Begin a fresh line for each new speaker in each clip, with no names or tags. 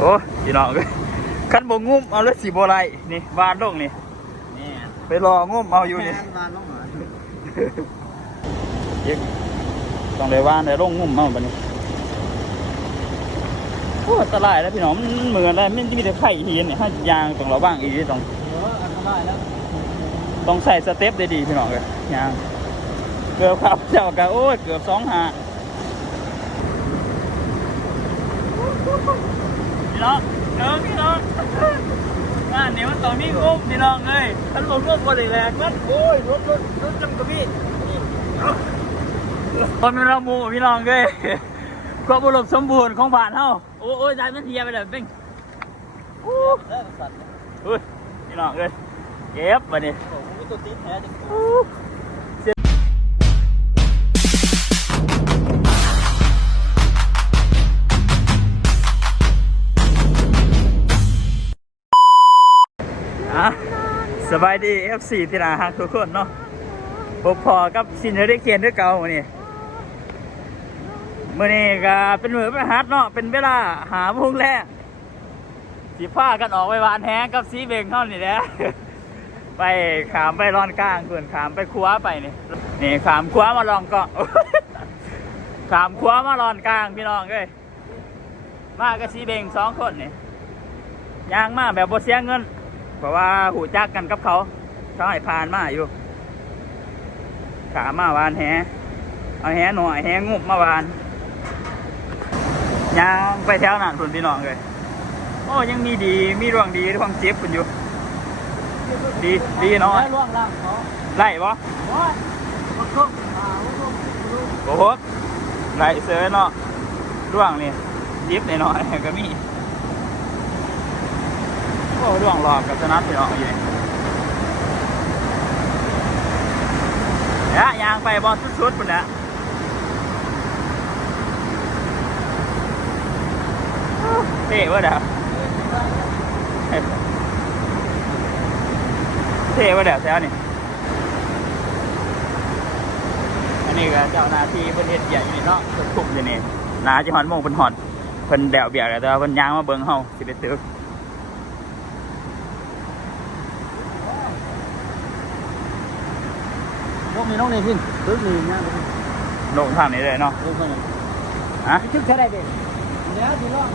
โอ้พี่น้องเอ้ยคันบ่งุ้มเอาแล้วสิบ่ไรนี่วานลงนี่
นี่
ไปรองุ้มเอาอยู่นี่
แม่นวานลงมา
ยึกต้องเลยว่านเลยลงงุ่มเอาบัดนี้โอ้ตลายแล้วพี่น้องมันเหมือนอะไรมันจะมีแต่ไข่หินเนี่ยห้ายางตรงเราบ้างอีกที่ต้อง
ต้
องใส่สเต็ปได้ดีพี่น้องเลยยางเกือบครับเจ้าก็โอ้ยเกือบสองหา พี่น้องเออพี่น้องงานนี้มันต้องมีงุ่มพี่น้องเลยท่านลงงุ่มบ่ได้แรงมันโอ้ยรถรถรถจำกระบี่นี่เอาคนเป็นเราหมูพี่น้องเอ้ยก็บุรุษสมบูรณ์ของบ้านเฮาโอ้โอ้ยใจมันเทียไปเลยเป้งอู้
เลิกสัตว์
อุ้ยพี่น้องเอ้ยเก็บมาดิ
โอ้โหตัวตีแท้จริง
สบายดี F4 ที่นาฮักทุกคนเนาะพบพอกับสินเฮได้เขียนด้วยเก่ามื้อนี้มื้อนี้ก็เป็นมื้อประหัสเนาะเป็นเวลาหาโมงแรกสิพากันออกไปวานแฮงกับสีเบงเท่านี่แหละไปขามไปรอนกลางเพื่อนขามไปคว้าไปนี่นี่ขามคว้ามาลองเกาะขามคว้ามารอนกลางพี่น้องเอ้ยมากับสีเบงสองคนนี่ยางมาแบบโบเสียเงิน เพราะว่าหูจักกันกับเขาเขาให้ผ่านมาอยู่ ขามาวานแหเอาแหหน่อยแหงุบมาวานยางไปแถวนั้นคุณพี่น้องเลยโอ้ยังมีดีมีร่วงดีร่วงเจ็บคุณอยู่ ดีดีเนาะ
ล่วงล่างเขา
ไล่ปะ
โอ้ยมันก็มามันก็
โอ้โหไล่เสือเนาะร่วงนี่เจ็บหน่อยก็มี โอ้ร่วงหลอกกับชนะพี่น้องอยู่นี่เนี่ยยางไปบอลสุดๆปุ่นนะเท่เวะเด้อเท่เวะเด้อแซวนี่อันนี้ก็เจ้าหน้าที่เพิ่นเฮ็ดใหญ่อยู่นี่เนาะเพิ่นคุมอยู่นี่นาจิฮอนโมงเพิ่นฮอดเพิ่นแดวเบียกแล้วแต่ว่าเพิ่นย่างมาเบิ่งเฮาสิไปตึก
พวกมีน้องนี่พี่ตึกนี่นะ
ลงทางนี้เลยเนาะ
เรื่องนั้น
ฮะ
ตึกแค่ได้เด็กแล้วที่ล่อง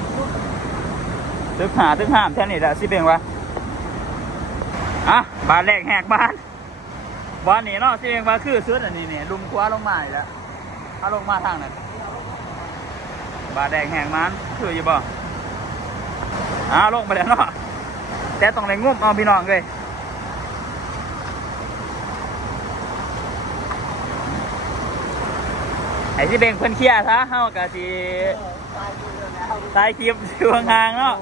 ตึกหาตึกห้ามแท่นี้แหละสิเป็นวะอะบานแรกแหกบ้านบ้านนี้เนาะสิเป็นว่าคือสุดอันนี้เนี่ยลุมคว้าลงมาอีกแล้วเอาลงมาทางนั้นบานแรกแหกมันคืออยู่บ่อ่าลงไปแล้วเนาะแต่ต้องเลยงุ่มเอาพี่น้องเลย ไอ้ที่เบ่งเพิ่นเคลียร์ซะเฮากะสิ
ตายอยู่แล้ว
ตายคลิปช่วงห่างเนาะ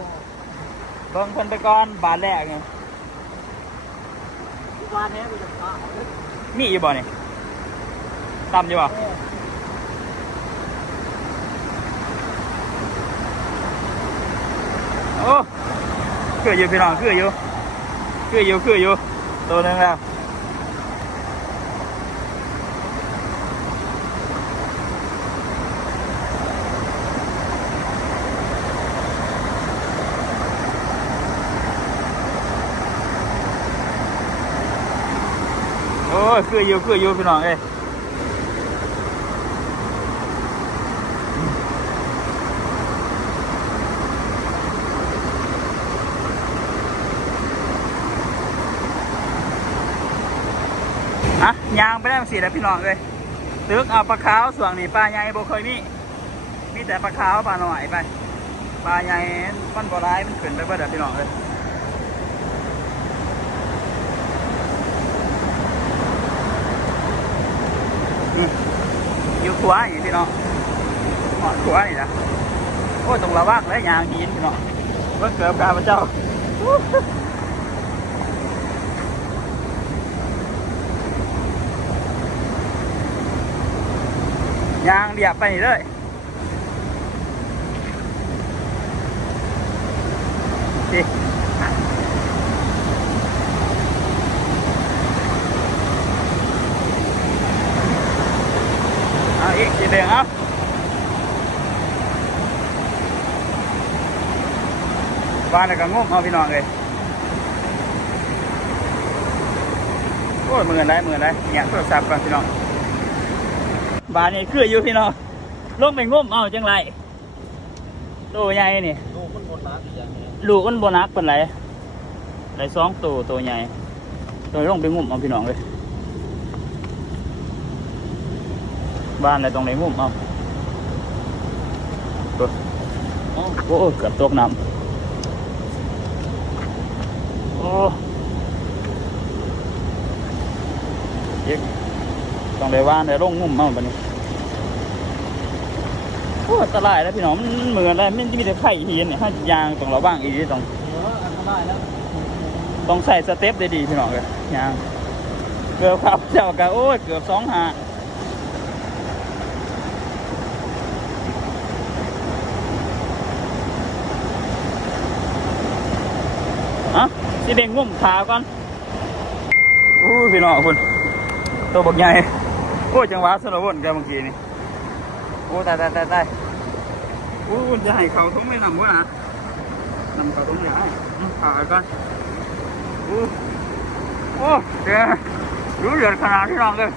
เบิ่งเพิ่นไปก่อนบาทแรกไง
วานแท้กูจะพา
มีอยู่บ่นี่ต่ำอยู่บ่โอ้คืออยู่พี่น้องคืออยู่คืออยู่คืออยู่ตัวนึงแล้ว คืออยู่คืออยู่พี่น้องเอ้ยอะยางไปได้สิแล้วพี่น้องเอ้ยตึกเอาปลาขาวส่วนนี้ปลาใหญ่โบเคยมีมีแต่ปลาขาวปลาหน่อยไปปลาใหญ่มันบ่ร้ายมันขึ้นไปเบิดอะพี่น้องเอ้ย ขวานี่พี่น้องหอดขวานี่นะโอ้ตรงระวังและยางหินพี่น้องเพิ่งเกิดการพระเจ้ายางเดียบไปเลยดิ เอาอีกทีเดียวเอาบ้านแล้วก็งมเอาพี่น้องเลยโอ้ยมืออะไรมืออะไรเนี่ยโทรศัพท์ก่อนพี่น้องบ้านนี้คืออยู่พี่น้องลงไปงมเอาจังไรตัวใหญ่นี่
ลูกมันบนน้ำอีกอย่างนี้
ลูกมันบนักเป็นไรไรสองตัวตัวใหญ่ตัวลงไปงมเอาพี่น้องเลย บ้านอะไรตรงไหนงมเอาตัว
อ๋อ
โอ้เกือบตกน้ำโอ้ยิกต้องได้ว่านได้ลงงุ่มเอาบัดนี้โอ้อันตรายแล้วพี่น้องมันเหมือนอะไรมันจะมีแต่ไข่หินเนี่ยห้ายางต้องระวังอีกต้อง
เอออันตรายแล้ว
ต้องใส่สเต็ปได้ดีพี่น้องเลยยางเกือบครับเจ้าก็โอ้ยเกือบสองหาอะสิ เด้งงุ่มขาก่อนอู้พี่น้องคุณตัวบักใหญ่โอ้ยจังหวะสนวนกันเมื่อกี้นี่โอ้ตายตายตายตายอู้จะให้เขาทุ่งไม่นำวะนะนำเขาทุ่งไม่ให้ขาก่อนอู้โอ้เดี๋ยวรู้เดือดขนาดที่น้องเลย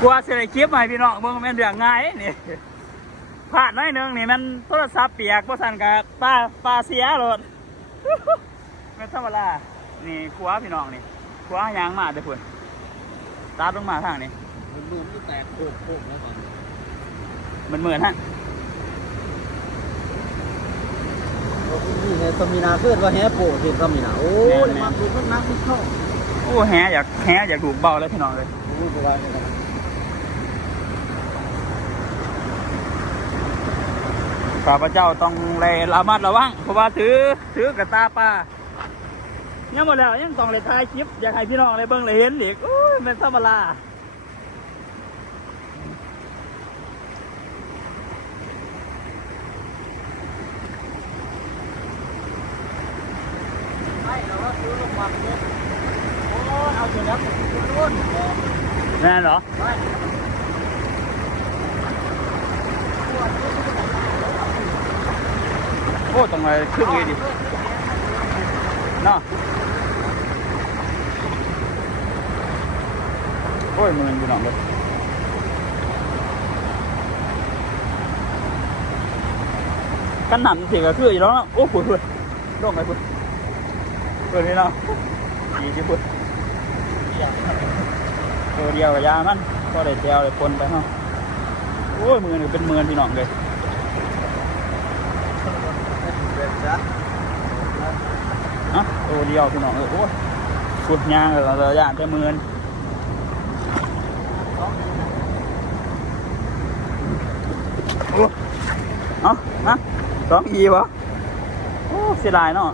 กลัวเสียคลิปใหม่พี่น้องเบิ่งแม่นเดือดง่ายนี่ พลาดน้อยหนึงนี่มันโทรศัพท์เปียกเพราะสั่นกับป้าป้าเสียรถไม่ธรรมดานี่ครัวพี่น้องนี่ครัวยางมาเด้อพุ่นตาดลงมาทางนี้
มันลูกมันแตกโคกโคกแล้วตอนนี้
มันเหมือนฮะ
นี่ไงสมีนาเกิดว่าแฮปโปเห็นสมีนาโอ้ยมาถูกมันนักมันเข้า
โอ้แฮอยากแฮอยากถูกเบาแล้วพี่น้องเลย
โอ้ยสบายเลยครับ
ข้าพเจ้าต้องเลยระมัดระวังเพราะว่าถือถือกระตาปลายังหมดแล้วยังต้องเลยถ่ายคลิปอยากให้พี่น้องเลยเบิ่งเลยเห็นอีกโอ้ยเป็นธรรมดา
ไม่เราก็ซื้อลงมาเนี่ยโอ้เอาอยู่นรุ่น
แน่เหรอ
ไม่
โอ้ต้องเลยขึ้นเลยดินาะโอ้ยมือพี่น้องเลยกันหนำสิก็คืออยู่แล้วเนาะโอ้โหเพื่อนลงไปเพื่อนเพื่อนนี่เนาะดีที่เพื่อนตัวเดียวกับยามันก็ได้เดียวเลยปนไปเนาะโอ้ยมือนี่เป็นมือพี่น้องเลย
เด็ดจ้ะ
อะ ตัวเดียวพี่น้องเออโอ้ยขุดยางเลยเราจะย่านแต่มือนโอ้เอ้านะสองอีวะโอ้เสียดายเนาะ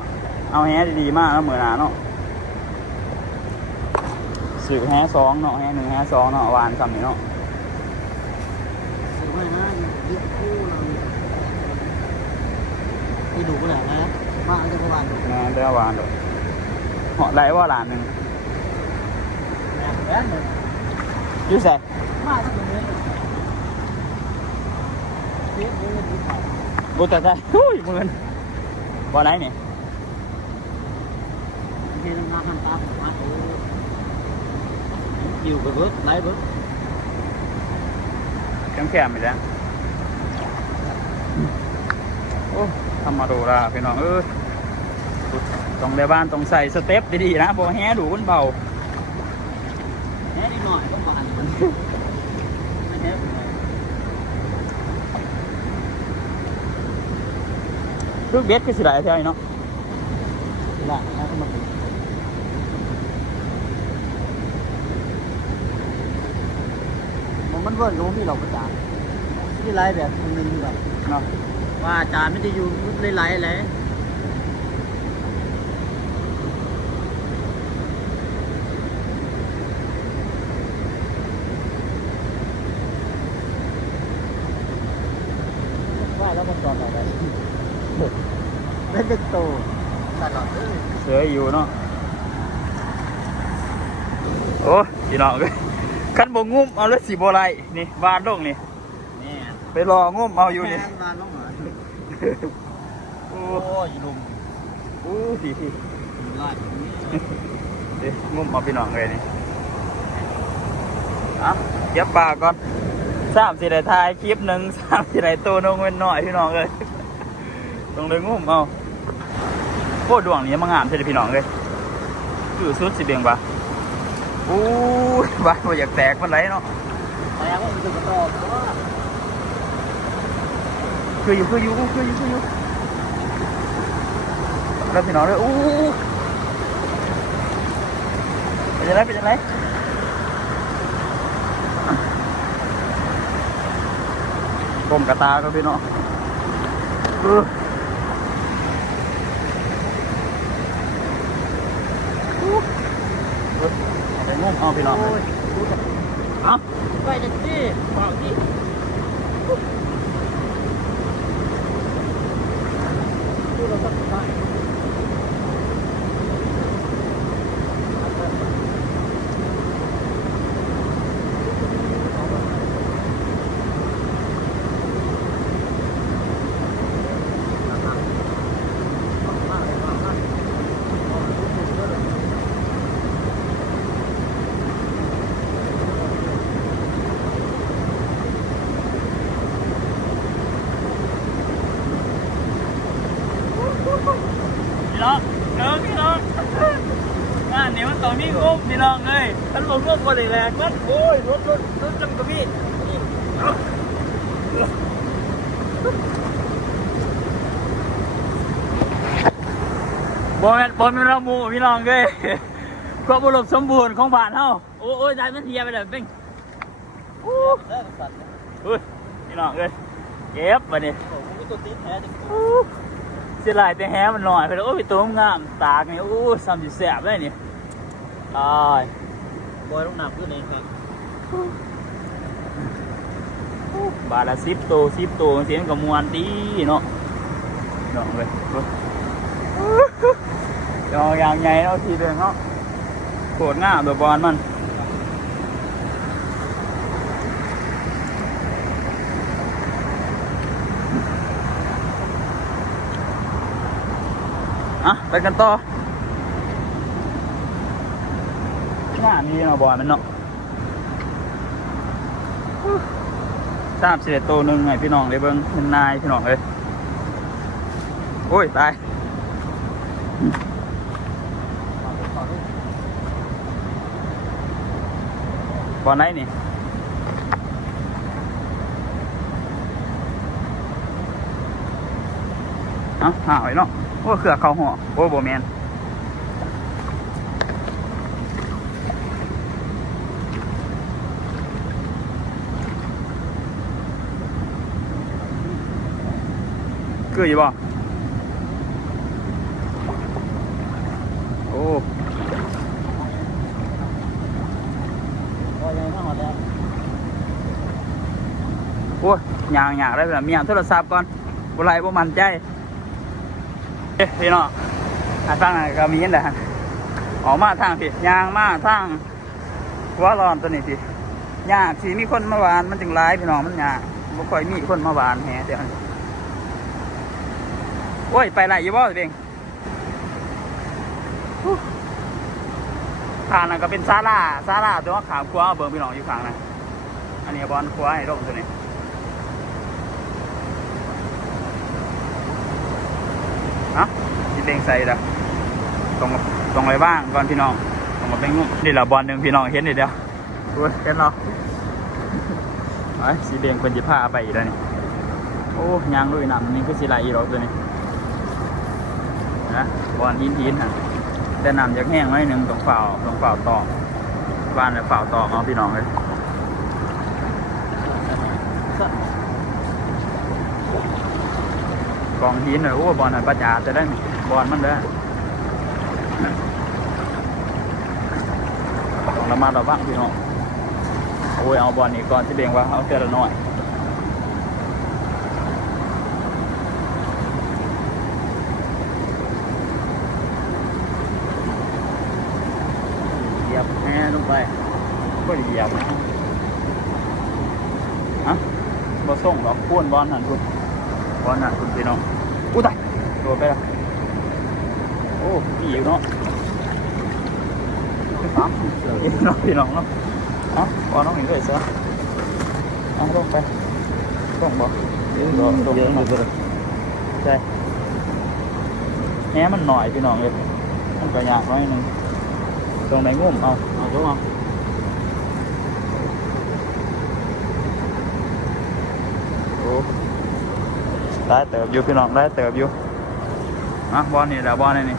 เอาแฮดีๆมากแล้วเหมือนหนาเนาะสิบแฮสองเนาะแฮหนึ่งแฮสองเนาะหวานคำนี้เนาะ
ซื้อไม่นะยึดคู่เราที่ดูก็แหละนะมาอันจะประมาณดู
นะได้หวานเดอก เหาะไรว่าหลานหนึ่ง
แหวนแหวนเลย
อยุ่ใส่
มาสักหนึ่งเลยเด็ดเลยดีกว่า
บุตรใจอุ้ยหมือนบ่ไหนเนี่ย
เฮ็ดงานทำตามมาโอ้อยู่กับเบิร์ดไลฟ์เบิร์ด
แคมๆไปแล้วโอ้ธรรมดาละพี่น้องเออ ต้องในบ้านต้องใส่สเต็ปดีๆนะบ่แฮดูมันเบา
แค่นิดหน่อยต้องบานมันไม่แค่
ลูกเบ็ดก็สิได้เท่านี้เนาะ
ละแล้วก็มาเป็นมันมันเวิร์ดรู้มีเราประจานที่ไลฟ์แบบคนหนึงแบบ
เนาะ
ว่าอาจารย์ไม่ได้อยู่ในไลฟ์อะไรว่าแล้วมันตอนอะไร เล่นเป็นโตตลอดเลย
เสืออยู่เนาะโอ้พี่น้องเอ้ยคันบ่งุ้มเอาเลยสิบ่ไรนี่บานลงนี่
นี่
ไปรองุ้มเอาอยู่นี่
นบานน้องหมา
โอ้
โอ้ยลุม
โอ้ดีดี
ไล่อย่างนี้
เดี๋ยวงุ่มเอาพี่น้องเลยนี่อะเก็บปลาก่อนสามสิได้ทายคลิปหนึ่งสามสิได้ตัวน้องเว้นหน่อยพี่น้องเลยต้องเลยงุ่มเอา โคตรดวงนี้มางามใช่พี่น้องเลยคือสุดสิเบียงปะอู้ยบ้านอยากแตกมันไรเนาะ
แปลว่ามันจะกระตอกเพราะว่า
คืออยู่คืออยู่คืออยู่คืออยู่แล้วพี่น้องเลยอู้เป็นยังไงเป็นยังไงกลมกระตาก็พี่น้องเอออู้เออเอาไป งุ่มเอาพี่น้อง
โอ้ย
เอา
ไปจังที่บอกที่พูดเราสักได้
พี่น้องเออพี่น้องงานนี้มันต้องมีงุ่มพี่น้องเลยท่านลงงุ่ม ก็เลยแรงมันโอ้ยรถรถรถจังกะพี่นี่บอลแมนบอลแมนเราหมูพี่น้องเลยความอุดมสมบูรณ์ของบ้านเฮาโอ้โอ้ยได้มันเทียไปเลยเป้งอู้
เลิกสัตว์
เฮ้ยพี่น้องเอ้ยเก็บมาดิ
โอ้โหตัวตีนแท้จัง
เสียหลายแต่แฮมันหน่อยไปแล้วโอ้ยตัวงามตากนี่โอ้ซ้ำสิแสบเลยนี่ตาย
บอยต้องหนับขึ้นเองครับ
บาทละสิบตัวสิบตัวเสียงกับมวนดีเนาะน้องเลยจออย่างไงเนาะทีเดียวเนาะโคตรงามตัวบอลมันอะไปกันต่อ น้ามีเนาะบอลมันเนาะทราบเสียตัวหนึ่งไงพี่น้องเลยเบิ้งเป็นนายพี่น้องเลยโอ้ย ตายบอลไหนนี่เอ้าหาไว้เนาะโอ้เขือเขาหัวโอ้โบแมน คืออยู่บ่โอ้
บอยยังไม่หอดแล้ว
โอ้ยยางยางได้แบบมียางโทรศัพท์ก่อนบุไรบ่มันใจเอ้ยพี่น้องอะฟังหนก็มีอันเดะออกมาทางพี่ยางมาทางหัวร้อนตัวนี้พี่ยากที่มีคนมาหวานมันจึงร้ายพี่น้องมันยากบ่ค่อยมีคนมาหวานแฮเดี๋ยว อ้ย ไปไรอยู่บ่เองทางนั้นก็เป็นซาลาซาลาตัวขาวครัวเบิ่งพี่น้องอยู่ข้างนั้นอันนี้บอลครัวให้ร่มตัวนี้อะที่เลงใส่ละตรงตรงไว้บ้างก่อนพี่น้องตรงมาเป็นงุ่มนี่แหละบอลหนึ่งพี่น้องเห็นเดียวดูเห็นเนาะไอ้สีแดงเป็นจีผ้าไปอีกแล้วนี่โอ้ยางลุยน้ำนี่คือสีไหลอีหรอกตัวนี้ นะบอลหินหินฮะแต่น้ำจากแห้งหน้หนึ่งตรงเฝ่าตรงเฝ่าตอกบ้านเลยฝ่าตอกเอาพี่น้องเลยกองหินเลยโอ้บอลหันประจาจะได้บอลมันเด้อต้องระมัดระวังพี่น้องโอ้ยเอาบอลนี่ก่อนที่เบ่งว่าเอาเจอละน้อยบแม่ ลงไปก็เหยียบนะฮะบ่ส่งหรอกพ้วนบอลหันคุณก้อนน่ะคุณพี่น้องอู้ตายโดนไปแล้วโอ้พี่อยู่เนาะ
สามสิบเสือ
พี่น้องพี่น้องเนาะเอ้าพอน้องเห็นด้วยซะเอาลงไปลงบ่ลงลงลง
เยอะ
ล
มางกเลย
ใช่แหมันหน่อยพี่น้องเลยมันก็ยากน้อยหนึง ตรงไหนงุ่มเอา
เอาตัวมา
โอ้ได้เติบอยู่พี่น้องได้เติบอยู่อะบอลนี่แหละบอลนี่นี่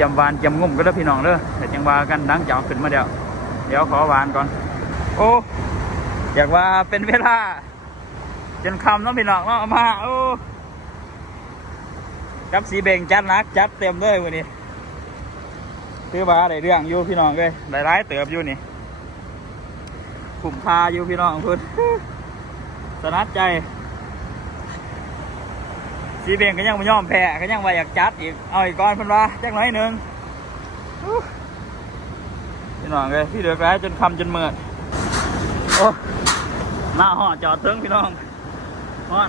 ยำวานยำงุ่มก็ได้อพี่น้องเด้อแต่จังวากันดังเจ้าขึ้นมาเดี๋ยวเดี๋ยวขอวานก่อน โอ้อยากว่าเป็นเวลาจนคำเน้องพี่น้องเนาะเอามาโอ้กับสีเบ่งจัดหนักจัดเต็มเลยวันนี้ คือว่าได้เรื่องอยู่พี่น้องเลยหลายเติบอยู่นี่ขุมพาอยู่พี่น้องคุณสนัดใจสีเบงก็ยังไม่ยอมแพ้ก็ยังว่าอยากจัดอีกเอาอีกก้อนเพิ่นว่าจักหน่อยหนึ่งพี่น้องเลยพี่เดือดร้ายจนคำจนเมื่อยโอ้หน้าห่อจอดเทิงพี่น้องห่อน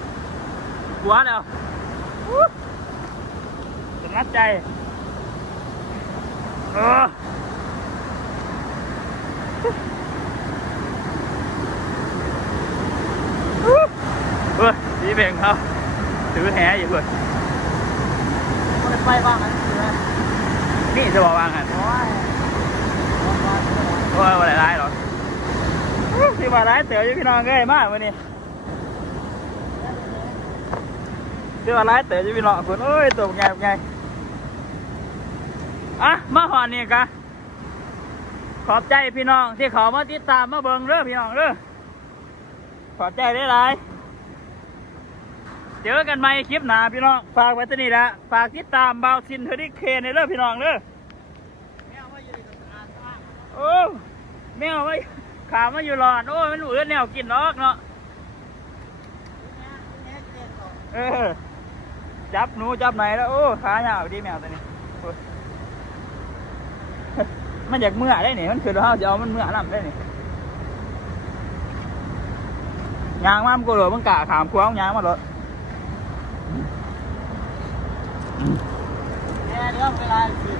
หัวแล้วอู้สนัดใจ เออเฮ้ยสีเบงเขาถือแหอยู่เลย
ไม่ไปบ้างนะเสือ
นี่จะบอกว่าไง
โอ้ย
โอ้ยว่าอะไรหรอที่ว่าร้ายเต๋ออยู่พี่น้องเอ้ยมากวันนี้ที่ว่าร้ายเต๋ออยู่พี่น้องคนเอ้ยตัวไงไง อะมาหอนนี่กะขอบใจพี่น้องที่เขามาติดตามมาเบิ่งเด้อพี่น้องเด้อขอบใจได้หลายเจอกันใหม่คลิปหน้าพี่น้อง ฝากไว้ที่นี่ละฝากติดตามเบาซินเทอริเคนในเด้อพี่น้องเด้อโอ้แมวไว้ขามาอยู่หลอดโอ้มันเหลือแนวกินนอกเนาะเออจับหนูจับไหนแล้วโอ้ขาหยาวดีแมวตัวนี้ มันอยากเมื่อได้นี่มันคือเราจะเอามันเมื่อนำได้นี่ยางมามันก็เลยมันกะขามควางยางมาเลย
แค่เรื่องเวลาสิ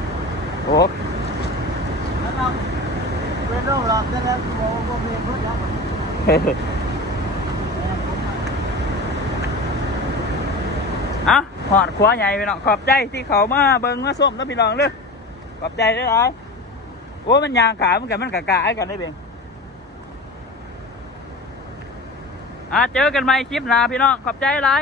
โอ้
แล้วเราเป็นโรคหลอดได้แล้วโอ้โหมีเพื่อนยักษ์
อะหอดขวาใหญ่พี่น้องขอบใจที่เขามาเบิ่งมาส้มแล้วพี่น้องเด้อขอบใจได้หลาย โอ้มันยางขามันกับมันกะกะไอ้กันได้เบงอะเจอกันใหม่คลิปหน้าพี่น้อง ขอบใจหลาย